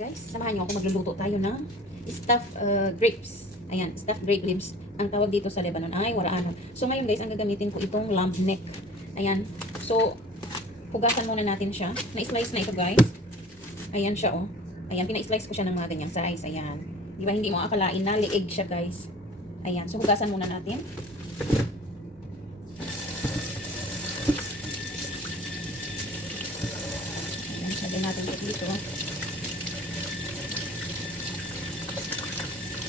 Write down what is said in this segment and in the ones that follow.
guys, samahan niyo ako, magluluto tayo ng stuffed grapes. Ayan, stuffed grape leaves. Ang tawag dito sa Lebanon ay waraano. So ngayon guys, ang gagamitin ko itong lamb neck. Ayan. So, hugasan muna natin siya. Na-slice na ito guys. Ayan siya oh. Ayan, pina-slice ko siya ng mga ganyang size. Ayan. Di ba hindi mo akalain na liig siya guys. Ayan, so hugasan muna natin. Ayan, sabihin natin dito.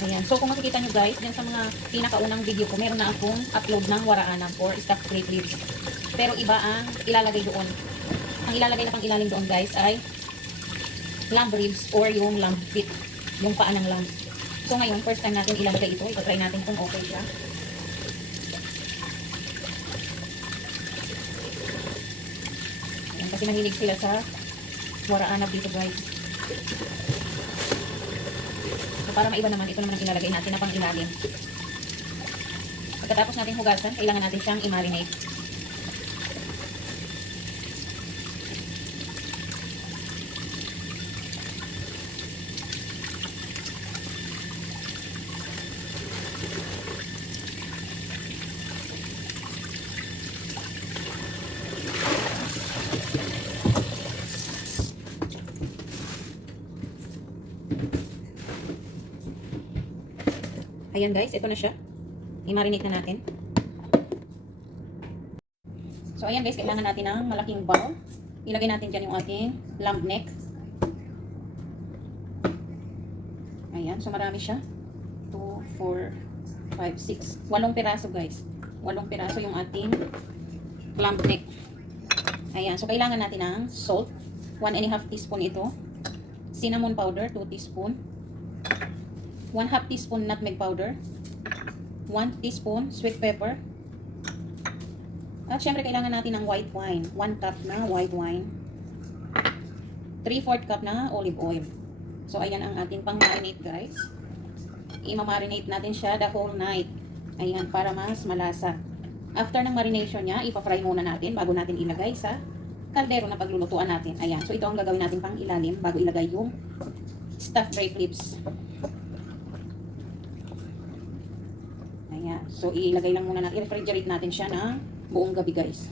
Ayan. So, kung makikita nyo guys, dyan sa mga pinakaunang video ko, meron na akong upload ng waraanan for stuffed grape leaves. Pero iba ang ilalagay doon. Ang ilalagay na pang ilalim doon guys ay lamb ribs or yung lamb feet. Yung paa ng lamb. So, ngayon, first time natin ilalagay ito. Ito-try natin kung okay siya. Ayan, kasi mahilig sila sa waraanan dito guys. So, para maiba naman, ito naman ang ilalagay natin na pang ilalim. Pagkatapos natin hugasan, kailangan natin siyang i-marinate. Ayan guys, ito na siya. I-marinate na natin. So ayan guys, kailangan natin ng malaking bowl. Ilagay natin dyan yung ating lamb neck. Ayan, so marami siya. 2, 4, 5, 6. 8 piraso guys. 8 piraso yung ating lamb neck. Ayan, so kailangan natin ng salt. 1½ teaspoon ito. Cinnamon powder, 2 teaspoon. 1/2 teaspoon nutmeg powder, 1 teaspoon sweet pepper, at syempre kailangan natin ng white wine, 1 cup na white wine, 3/4 cup na olive oil. So ayan ang ating pang marinate guys. I-marinate natin siya the whole night. Ayan, para mas malasa. After ng marination niya, ipa-fry muna natin bago natin ilagay sa kaldero na paglulutuan natin. Ayan, so ito ang gagawin natin pang ilalim bago ilagay yung stuffed grape leaves. Ayan. So, ilagay lang muna natin. I-refrigerate natin siya ng buong gabi, guys.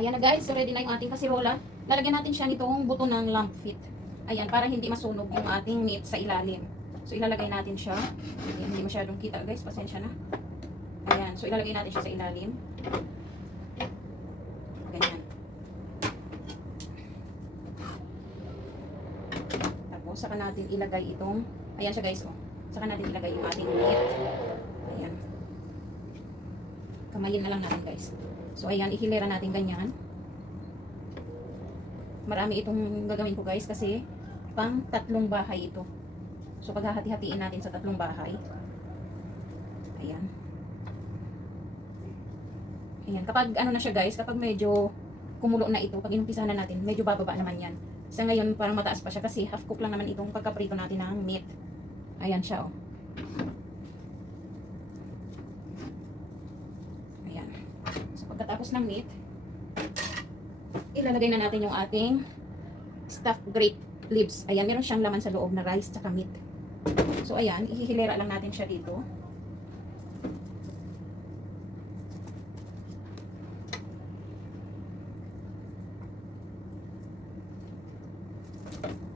Ayan na guys, so ready na yung ating kasirola. Lalagyan natin siya nitong buto ng lamb feet. Ayan, para hindi masunog yung ating meat sa ilalim. So ilalagay natin siya. Ayan, hindi masyadong kita guys, pasensya na. Ayan, so ilalagay natin siya sa ilalim. Ganyan. Tapos saka natin ilagay itong, ayan siya guys, oh. Saka natin ilagay yung ating meat. Ayan. Kamayin na lang natin guys. So ayan, ihilera natin ganyan. Marami itong gagawin ko guys kasi pang 3 bahay ito. So paghahati-hatiin natin sa 3 bahay. Ayan. Ayan, kapag ano na siya guys, kapag medyo kumulo na ito, pag inumpisa na natin, medyo bababa naman yan. Sa ngayon, parang mataas pa siya kasi half cook lang naman itong pagkaprito natin ng meat. Ayan siya, oh. Ayan. So, pagkatapos ng meat, ilalagay na natin yung ating stuffed grape leaves. Ayan, meron siyang laman sa loob na rice tsaka meat. So, ayan, ihihilera lang natin siya dito.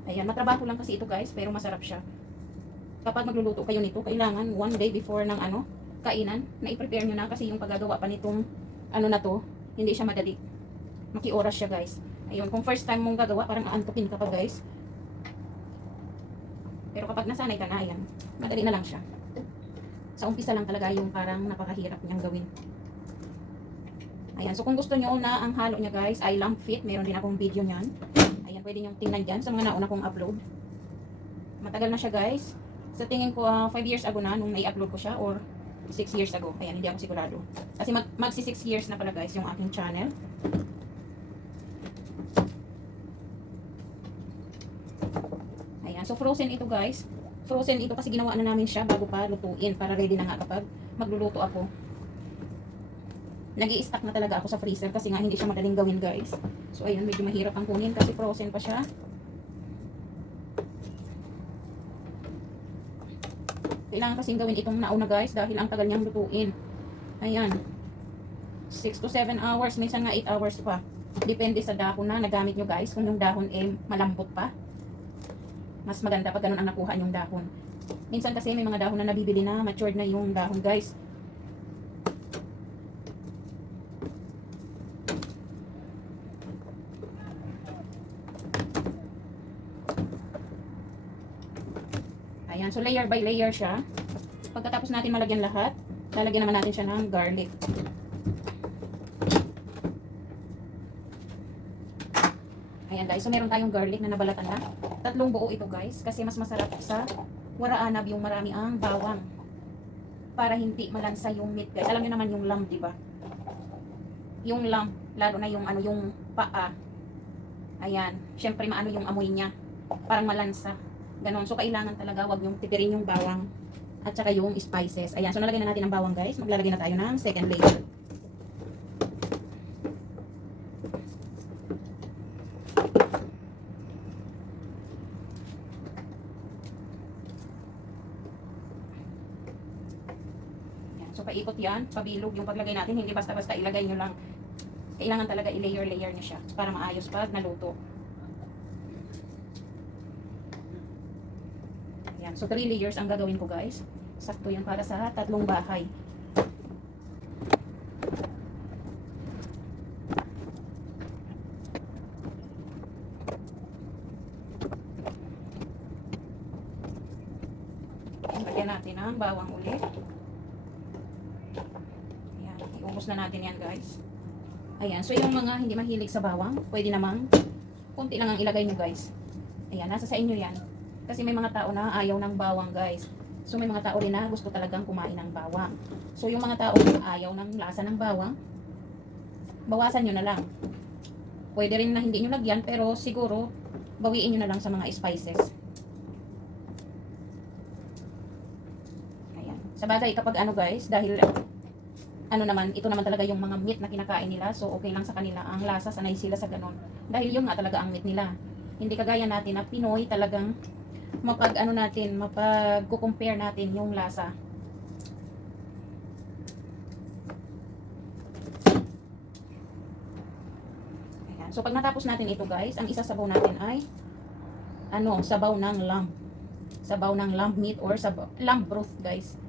Ayan, matrabaho lang kasi ito guys, pero masarap siya. Kapag magluluto kayo nito, kailangan one day before ng kainan, na i-prepare nyo na kasi yung paggagawa pa nitong na to, hindi siya madali. Maki-oras siya guys. Ayun, kung first time mong gagawa, parang aantukin ka pa guys. Pero kapag nasanay ka na, ayan, madali na lang siya. Sa umpisa lang talaga yung parang napakahirap niyang gawin. Ayan, so kung gusto nyo na ang halo niya guys ay lamb fit, meron din akong video niyan. Ayan, pwede nyo tingnan dyan sa mga nauna kong upload. Matagal na siya guys. Sa tingin ko 5 years ago na nung nai-upload ko siya or 6 years ago. Ayan, hindi ako sigurado. Kasi magsi 6 years na pala guys yung aking channel. Ayan, so frozen ito guys. Frozen ito kasi ginawa na namin siya bago pa lutuin para ready na nga kapag magluluto ako. Nag-i-stack na talaga ako sa freezer kasi nga hindi siya madaling gawin guys. So ayun, medyo mahirap ang kunin kasi frozen pa siya. Kailangan kasing gawin itong nauna guys dahil ang tagal niyang lutuin. Ayan. 6 to 7 hours, minsan nga 8 hours pa. Depende sa dahon na nagamit nyo guys. Kung yung dahon malambot pa, mas maganda pag ganun ang nakuha yung dahon. Minsan kasi may mga dahon na nabibili na matured na yung dahon guys. Ayan, so layer by layer siya. Pagkatapos natin malagyan lahat, lalagyan naman natin siya ng garlic. Ayan guys, so meron tayong garlic na nabalatan na. 3 buo ito guys, kasi mas masarap sa waraanab yung marami ang bawang. Para hindi malansa yung meat guys. Alam niyo naman yung lamb, di ba? Yung lamb, lalo na yung yung paa. Ayan, syempre maano yung amoy niya. Parang malansa. Ganon. So, kailangan talaga wag yung titirin yung bawang at saka yung spices. Ayan. So, nalagay na natin ang bawang guys. Maglalagay na tayo ng second layer. Ayan. So, paikot yan. Pabilog yung paglagay natin. Hindi basta-basta ilagay nyo lang. Kailangan talaga i-layer-layer niya siya para maayos pag naluto. Ayan. So, 3 layers ang gagawin ko guys. Sakto yan para sa 3 bahay. Lagyan natin ang bawang ulit. Ayan. Iubos na natin yan guys. Ayan. So, yung mga hindi mahilig sa bawang, pwede namang konti lang ang ilagay nyo guys. Ayan. Nasa sa inyo yan. Kasi may mga tao na ayaw ng bawang guys. So may mga tao rin na gusto talagang kumain ng bawang. So yung mga tao na ayaw ng lasa ng bawang, bawasan nyo na lang. Pwede rin na hindi nyo lagyan, pero siguro bawiin nyo na lang sa mga spices. Ayan. Sa bagay kapag guys, dahil naman, ito naman talaga yung mga meat na kinakain nila. So okay lang sa kanila ang lasa, sanay sila sa ganon. Dahil yun nga talaga ang meat nila. Hindi kagaya natin na Pinoy talagang mapag-compare natin yung lasa. Ayan. So, pag natapos natin ito guys, ang isasabaw natin ay sabaw ng lamb. Sabaw ng lamb meat or lamb broth guys.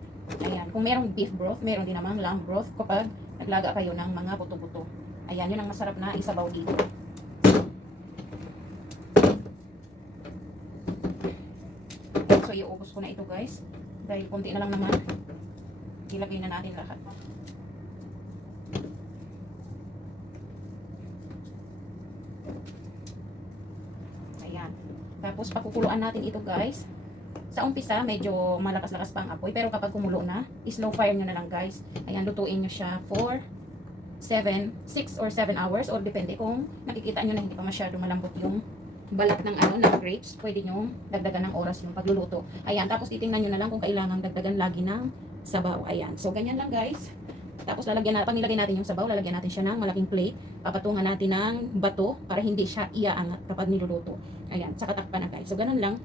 Ayan. Kung merong beef broth, meron din namang lamb broth kapag naglaga kayo ng mga buto-buto. Ayan, yun ang masarap na isabaw dito. So, iuubos ko na ito guys. Dahil konti na lang naman. Ilagay na natin lahat. Ayan. Tapos, pakukuluan natin ito guys. Sa umpisa, medyo malakas-lakas pa ang apoy. Pero kapag kumulo na, slow fire nyo na lang guys. Ayan, lutuin nyo siya for 6 or 7 hours. Or depende kung nakikita nyo na hindi pa masyado malambot yung balat ng ng grapes, pwede nyo dagdagan ng oras yung pagluluto. Ayan, tapos titingnan nyo na lang kung kailangan dagdagan lagi ng sabaw. Ayan, so ganyan lang guys. Tapos pag nilagay natin yung sabaw, lalagyan natin siya ng malaking plate. Papatungan natin ng bato para hindi siya iaangat kapag niluluto. Ayan, saka takpan na guys. So ganun lang.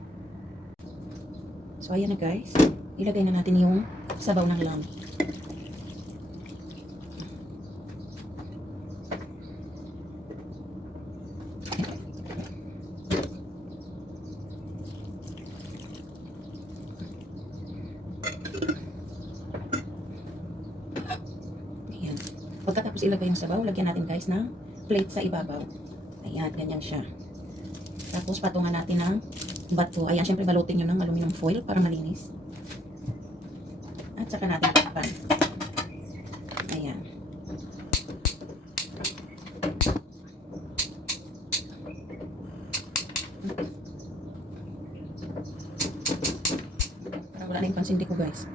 So ayan na guys. Ilagay na natin yung sabaw ng lamb. Pagkatapos ilagay yung sabaw, lagyan natin guys ng plate sa ibabaw. Ayan, ganyan siya. Tapos patungan natin ng bato. Ayan, syempre balutin nyo ng aluminum foil para malinis. At saka natin takpan. Ayan. Para wala na yung pansindi ko guys.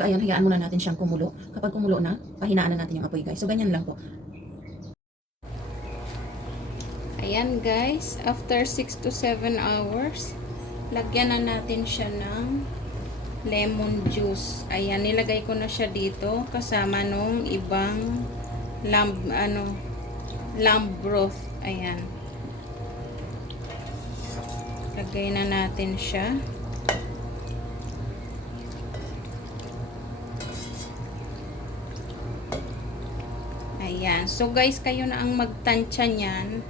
So, ayan, hayaan muna natin siyang kumulo. Kapag kumulo na, pahinaan na natin yung apoy, guys. So, ganyan lang po. Ayan, guys. After 6 to 7 hours, lagyan na natin siya ng lemon juice. Ayan, nilagay ko na siya dito kasama nung ibang lamb broth. Ayan. Lagay na natin siya. Ayan. So guys, kayo na ang magtansya niyan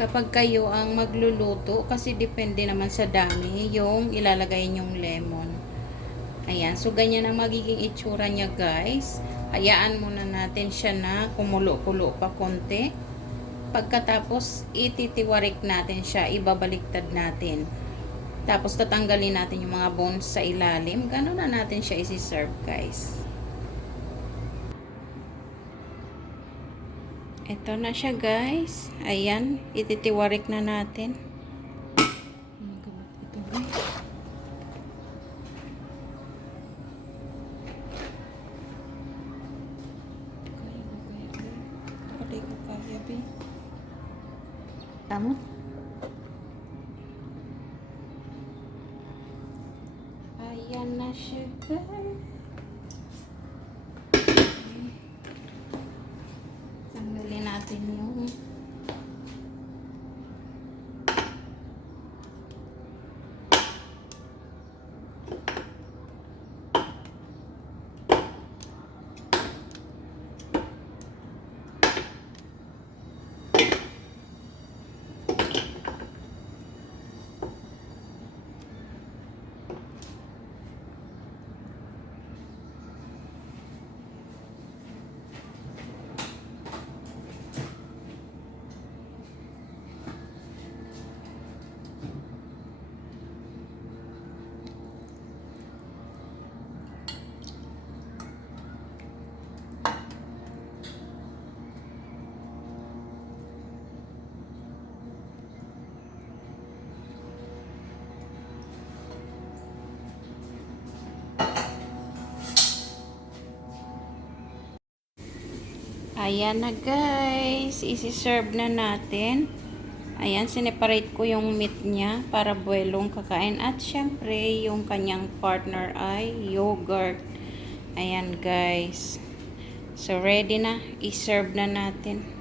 kapag kayo ang magluluto kasi depende naman sa dami yung ilalagay nyong lemon. Ayan. So ganyan ang magiging itsura niya guys. Hayaan muna natin siya na kumulo-kulo pa konti. Pagkatapos ititiwarik natin siya, ibabaliktad natin. Tapos tatanggalin natin yung mga bones sa ilalim. Ganun na natin siya isi-serve guys. Ito na siya guys. Ayan, ititiwarik na natin. Ito guys. Kaya. Tama? Ayan na siya guys. Tanggalin natin yung ayan na guys, isi-serve na natin. Ayan, sineparate ko yung meat niya para buwelong kakain. At syempre, yung kanyang partner ay yogurt. Ayan guys. So, ready na. I-serve na natin.